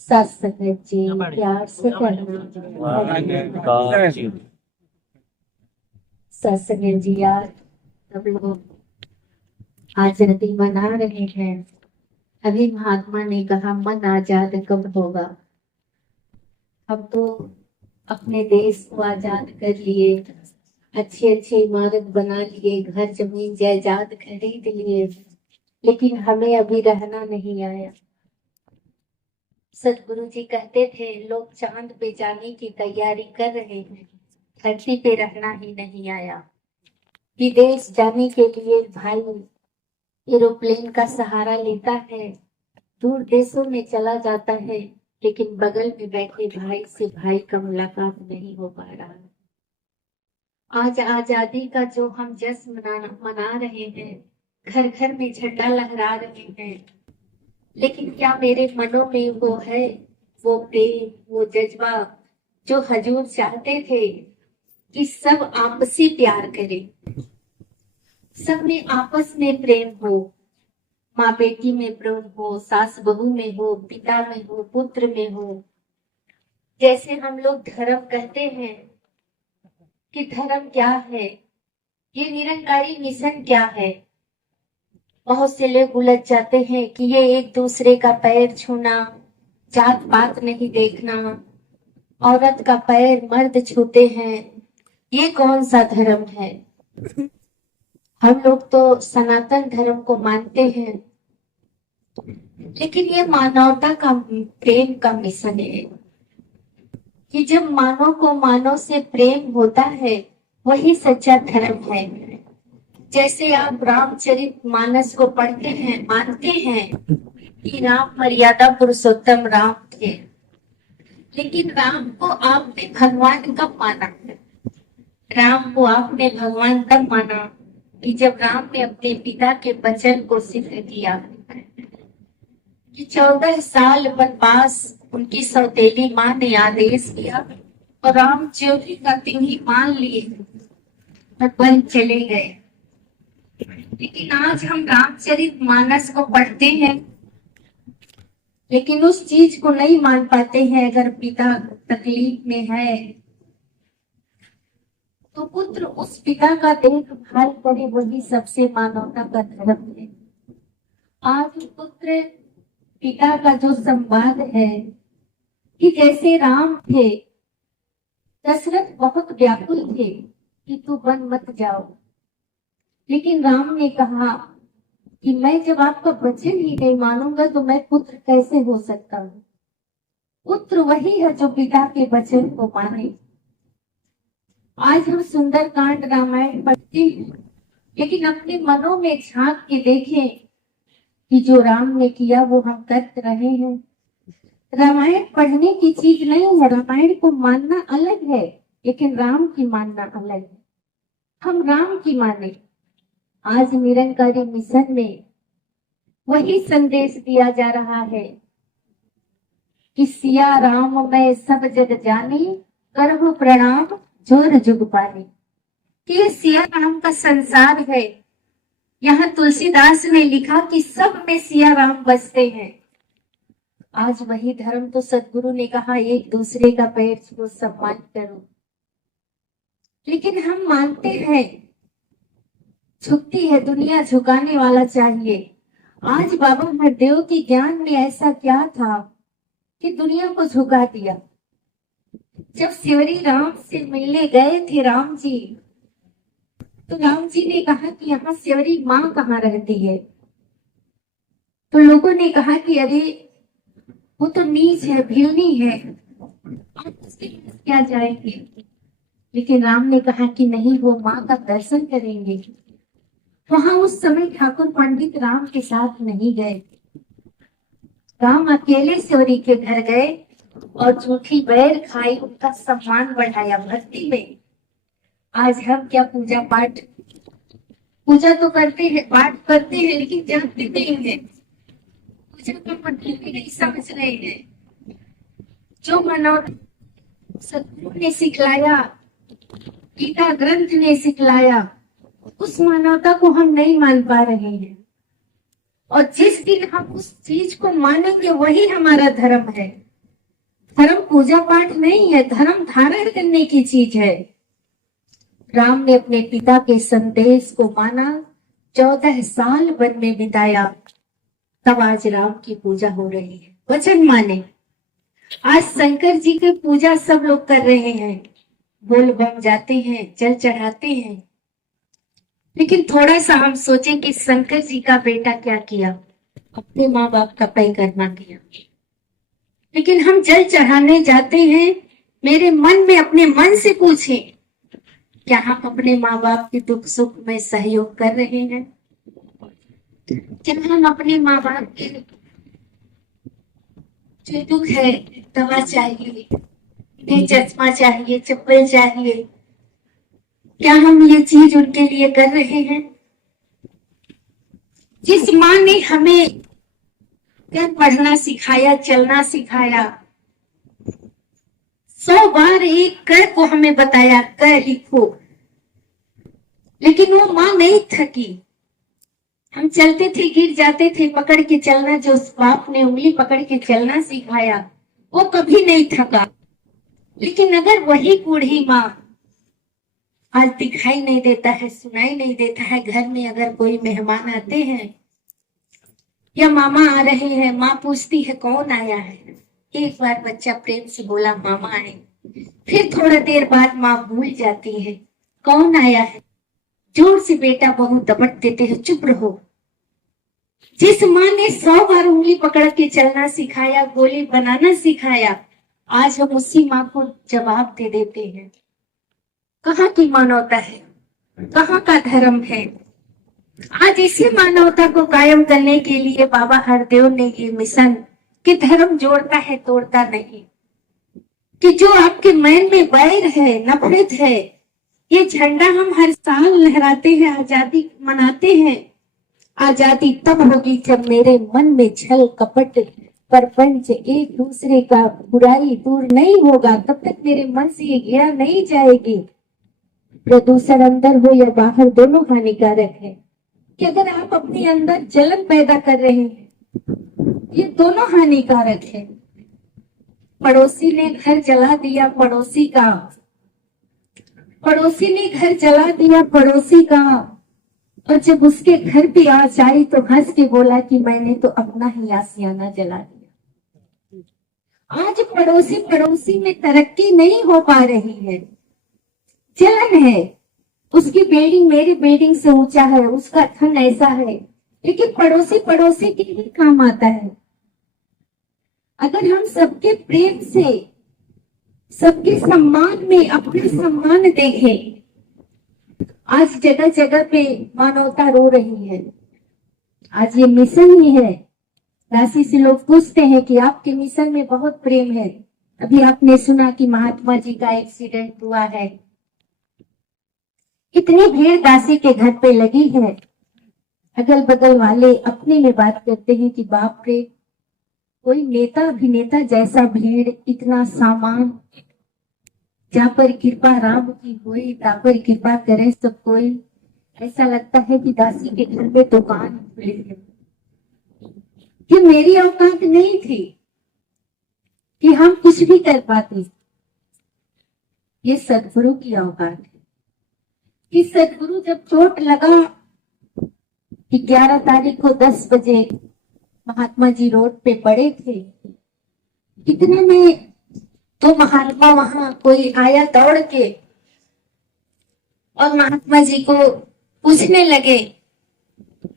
सास संगत जी प्यार से करना। सास संगत जी यार, सब लोग आज रति मना रहे हैं। अभी महात्मा ने कहा मन आजाद कब होगा। हम तो अपने देश को आजाद कर लिए, अच्छी अच्छी इमारत बना लिए, घर जमीन जायदाद खरीद लिए, लेकिन हमें अभी रहना नहीं आया। सदगुरु जी कहते थे लोग चांद पे जाने की तैयारी कर रहे हैं, धरती पे रहना ही नहीं आया। विदेश जाने के लिए भाई एरोप्लेन का सहारा लेता है, दूर देशों में चला जाता है, लेकिन बगल में बैठे भाई से भाई का मुलाकात नहीं हो पा रहा। आज आजादी का जो हम जश्न मना रहे हैं, घर घर में झंडा लहरा रहे हैं, लेकिन क्या मेरे मनों में वो है, वो प्रेम, वो जज्बा जो हजूर चाहते थे कि सब आपसी प्यार करें, सब में आपस में प्रेम हो, माँ बेटी में प्रेम हो, सास बहू में हो, पिता में हो, पुत्र में हो। जैसे हम लोग धर्म कहते हैं कि धर्म क्या है, ये निरंकारी मिशन क्या है। बहुत से लोग उलझ जाते हैं कि ये एक दूसरे का पैर छूना, जात पात नहीं देखना, औरत का पैर मर्द छूते हैं, ये कौन सा धर्म है। हम लोग तो सनातन धर्म को मानते हैं, लेकिन ये मानवता का प्रेम का मिशन है कि जब मानव को मानव से प्रेम होता है वही सच्चा धर्म है। जैसे आप रामचरित मानस को पढ़ते हैं, मानते हैं कि राम मर्यादा पुरुषोत्तम राम थे, लेकिन राम को आपने भगवान कब माना। राम को आपने भगवान तब माना कि जब राम ने अपने पिता के वचन को सिद्ध किया कि 14 साल वनवास उनकी सौतेली माँ ने आदेश दिया और राम ज्योति का तिनही मान लिए और वन चले गए। लेकिन आज हम रामचरित मानस को पढ़ते हैं, लेकिन उस चीज को नहीं मान पाते हैं। अगर पिता तकलीफ में है तो पुत्र उस पिता का देखभाल करे, वही सबसे मानवता का धर्म है। आज पुत्र पिता का जो संवाद है कि जैसे राम थे, दशरथ बहुत व्याकुल थे कि तू वन मत जाओ, लेकिन राम ने कहा कि मैं जब आपका वचन ही नहीं मानूंगा तो मैं पुत्र कैसे हो सकता हूँ। पुत्र वही है जो पिता के वचन को माने। आज हम सुंदरकांड रामायण पढ़ते हैं, लेकिन अपने मनों में झांक के देखें कि जो राम ने किया वो हम कर रहे हैं। रामायण पढ़ने की चीज नहीं है, रामायण को मानना अलग है, लेकिन राम की मानना अलग है। हम राम की माने। आज निरंकारी मिशन में वही संदेश दिया जा रहा है कि सिया राम मैं सब जग जानी, करहु प्रणाम जोर जुग पानी। कि ये सिया राम का संसार है। यहाँ तुलसीदास ने लिखा कि सब में सिया राम बसते हैं। आज वही धर्म तो सदगुरु ने कहा एक दूसरे का पैर छुओ, सम्मान करो, लेकिन हम मानते हैं झुकती है दुनिया, झुकाने वाला चाहिए। आज बाबा हरदेव के ज्ञान में ऐसा क्या था कि दुनिया को झुका दिया। जब सिवरी राम से मिलने गए थे राम जी, तो राम जी ने कहा कि यहाँ सिवरी माँ कहाँ रहती है। तो लोगों ने कहा कि अरे वो तो नीच है, भिलनी है, आप उसके पास क्या जाएंगे। लेकिन राम ने कहा कि नहीं, वो माँ का दर्शन करेंगे। वहां उस समय ठाकुर पंडित राम के साथ नहीं गए। राम अकेले सिवरी के घर गए और झूठी बैर खाई, उनका सम्मान बढ़ाया भक्ति में। आज हम क्या पूजा पाठ, पूजा तो करते हैं, पाठ करते हैं, लेकिन जानते नहीं है, पूजा का मतलब भी नहीं समझ रहे हैं। जो मानव सदगुरु ने सिखलाया, गीता ग्रंथ ने सिखलाया, उस मानवता को हम नहीं मान पा रहे हैं। और जिस दिन हम उस चीज को मानेंगे वही हमारा धर्म है। धर्म पूजा पाठ नहीं है, धर्म धारण करने की चीज है। राम ने अपने पिता के संदेश को माना, 14 साल वन में बिताया, तब आज राम की पूजा हो रही है। वचन माने। आज शंकर जी की पूजा सब लोग कर रहे हैं, बोल बम जाते हैं, जल चढ़ाते हैं, लेकिन थोड़ा सा हम सोचें कि शंकर जी का बेटा क्या किया, अपने माँ बाप का परिक्रमा किया। लेकिन हम जल चढ़ाने जाते हैं, मेरे मन में अपने मन से पूछें, क्या हम अपने माँ बाप के दुख सुख में सहयोग कर रहे हैं? क्या हम अपने माँ बाप के जो दुख है, दवा चाहिए, इन्हें चश्मा चाहिए, चप्पल चाहिए, क्या हम ये चीज उनके लिए कर रहे हैं? जिस माँ ने हमें पढ़ना सिखाया, चलना सिखाया, 100 बार एक कर को हमें बताया, कर लिखो, लेकिन वो माँ नहीं थकी। हम चलते थे, गिर जाते थे, पकड़ के चलना, जो बाप ने उंगली पकड़ के चलना सिखाया, वो कभी नहीं थका। लेकिन अगर वही बूढ़ी माँ आज दिखाई नहीं देता है, सुनाई नहीं देता है, घर में अगर कोई मेहमान आते हैं या मामा आ रहे हैं, माँ पूछती है कौन आया है, एक बार बच्चा प्रेम से बोला मामा आए, फिर थोड़ा देर बाद माँ भूल जाती है कौन आया है, जोर से बेटा बहू दबट देते हैं, चुप रहो। जिस माँ ने 100 बार उंगली पकड़ के चलना सिखाया, गोली बनाना सिखाया, आज हम उसी माँ को जवाब दे देते हैं। कहाँ की मानवता है, कहाँ का धर्म है? आज इसी मानवता को कायम करने के लिए बाबा हरदेव ने ये मिशन कि धर्म जोड़ता है, तोड़ता नहीं, कि जो आपके मन में वैर है, नफरत है, ये झंडा हम हर साल लहराते हैं, आजादी मनाते हैं। आजादी तब होगी जब मेरे मन में छल कपट परपंच, एक दूसरे का बुराई दूर नहीं होगा, तब तक मेरे मन से ये घृणा नहीं जाएगी। प्रदूषण अंदर हो या बाहर, दोनों हानिकारक है। कि अगर आप अपने अंदर जलन पैदा कर रहे हैं, ये दोनों हानिकारक है। पड़ोसी ने घर जला दिया पड़ोसी का, पड़ोसी ने घर जला दिया पड़ोसी का, और जब उसके घर पे आग आई तो हंस के बोला कि मैंने तो अपना ही आशियाना जला दिया। आज पड़ोसी पड़ोसी में तरक्की नहीं हो पा रही है, जलन है। उसकी बिल्डिंग मेरी बिल्डिंग से ऊंचा है, उसका धन ऐसा है, लेकिन पड़ोसी पड़ोसी के ही काम आता है। अगर हम सबके प्रेम से, सबके सम्मान में अपना सम्मान देखें, आज जगह जगह पे मानवता रो रही है। आज ये मिशन ही है। राशि से लोग पूछते हैं कि आपके मिशन में बहुत प्रेम है। अभी आपने सुना कि महात्मा जी का एक्सीडेंट हुआ है, इतनी भीड़ दासी के घर पे लगी है। अगल बगल वाले अपने में बात करते हैं कि बाप रे, कोई नेता अभिनेता जैसा भीड़, इतना सामान, जहाँ पर कृपा राम की हुई, तहाँ पर कृपा करे सब कोई। ऐसा लगता है कि दासी के घर में दुकान खुली है। कि मेरी औकात नहीं थी कि हम कुछ भी कर पाते, ये सदगुरु की औकात है। कि सदगुरु जब चोट लगा कि 11 तारीख को 10 बजे महात्मा जी रोड पे पड़े थे, इतने में तो महात्मा वहां कोई आया दौड़ के और महात्मा जी को पूछने लगे,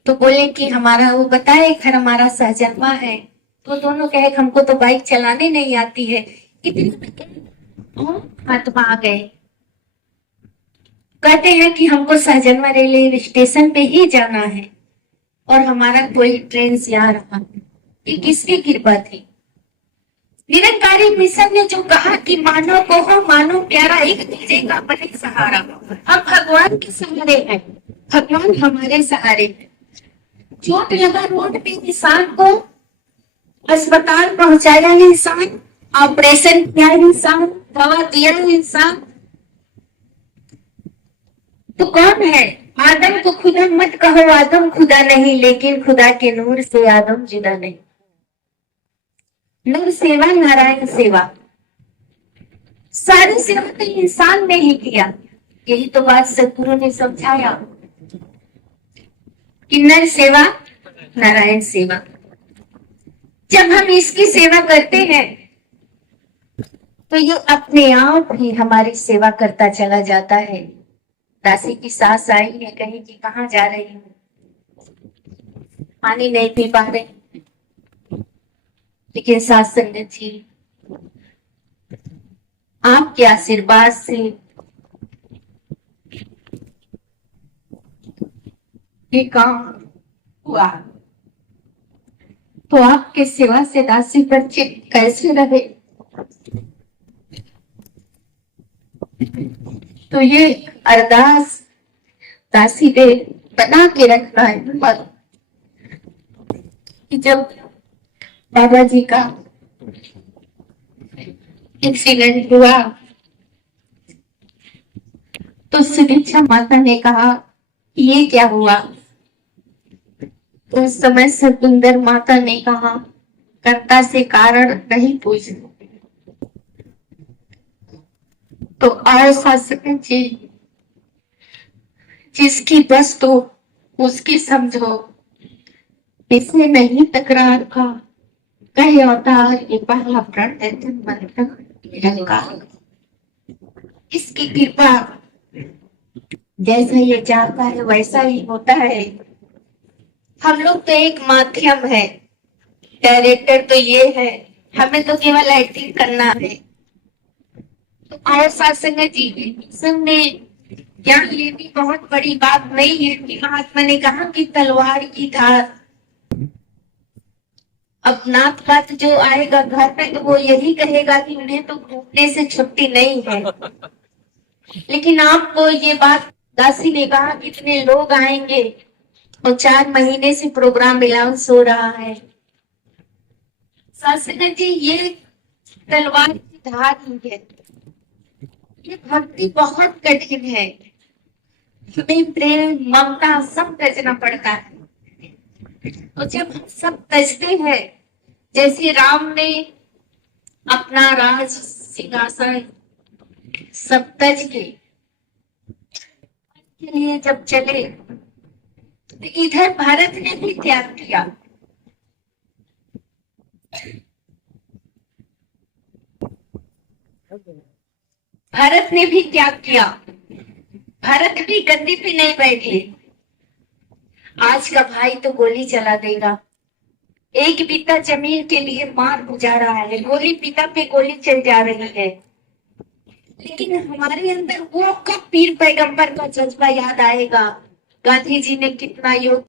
तो बोले कि हमारा, वो बताए घर हमारा सहजन्मा है। तो दोनों कहे हमको तो बाइक चलाने नहीं आती है। कितने महात्मा आ गए, कहते हैं कि हमको सहजन्मा रेलवे स्टेशन पे ही जाना है और हमारा कोई ट्रेन से आ रहा है। ये किसकी कृपा थी? निरंकारी मिशन ने जो कहा कि मानव को हो, मानव प्यारा, एक दूसरे का बने सहारा। अब भगवान के सहारे है, भगवान हमारे सहारे है। चोट लगा रोड पे, इंसान को अस्पताल पहुंचाया इंसान, ऑपरेशन किया इंसान, दवा दिया इंसान, तो कौन है? आदम को खुदा मत कहो, आदम खुदा नहीं, लेकिन खुदा के नूर से आदम जुदा नहीं। नर सेवा नारायण सेवा, सारी सेवा तो इंसान ने ही किया। यही तो बात सदगुरु ने समझाया कि नर सेवा नारायण सेवा। जब हम इसकी सेवा करते हैं तो ये अपने आप ही हमारी सेवा करता चला जाता है। दासी की सास आई है, कहीं कि कहाँ जा रही हूँ, पानी नहीं पी पा रहे, लेकिन सास संगत जी आपके आशीर्वाद से ये काम हुआ, तो आपके सेवा से दासी पर चित्त कैसे रहे। तो ये अरदास दासी ने बना के रखना है पर कि जब बाबा जी का एक्सीडेंट हुआ तो सुनीता माता ने कहा ये क्या हुआ। तो उस समय सतुंदर माता ने कहा कर्ता से कारण नहीं पूछ। तो आए शासक जी, जिसकी बस तो उसकी समझो, इसे नहीं तकरार का कहे अवतार ये पहला प्रण निरंकार। इसकी कृपा जैसा ये चाहता है वैसा ही होता है। हम लोग तो एक माध्यम है, डायरेक्टर तो ये है, हमें तो केवल एक्टिंग करना है। तो और सासंग जी संग क्या ये भी बहुत बड़ी बात नहीं है कि महात्मा ने कहा कि तलवार की धार। अब नाथ पात जो आएगा घर में तो वो यही कहेगा कि उन्हें तो घूमने से छुट्टी नहीं है, लेकिन आपको ये बात दासी ने कहा कितने लोग आएंगे और 4 महीने से प्रोग्राम अनाउंस हो रहा है। सासंग जी ये तलवार की धार ही है, ये भक्ति बहुत कठिन है, हमें प्रेम ममता सब तजना पड़ता है। तो जब हम सब तजते हैं, जैसे राम ने अपना राज सिंहासन सब तज के लिए जब चले तो इधर भारत ने भी त्याग किया। भारत ने भी त्याग किया, भारत भी गद्दी पे नहीं बैठे। आज का भाई तो गोली चला देगा, एक पिता जमीन के लिए मार गुजारा है, गोली पिता पे गोली चल जा रही है, लेकिन हमारे अंदर वो कब पीर पैगंबर का जज्बा याद आएगा। गांधी जी ने कितना योग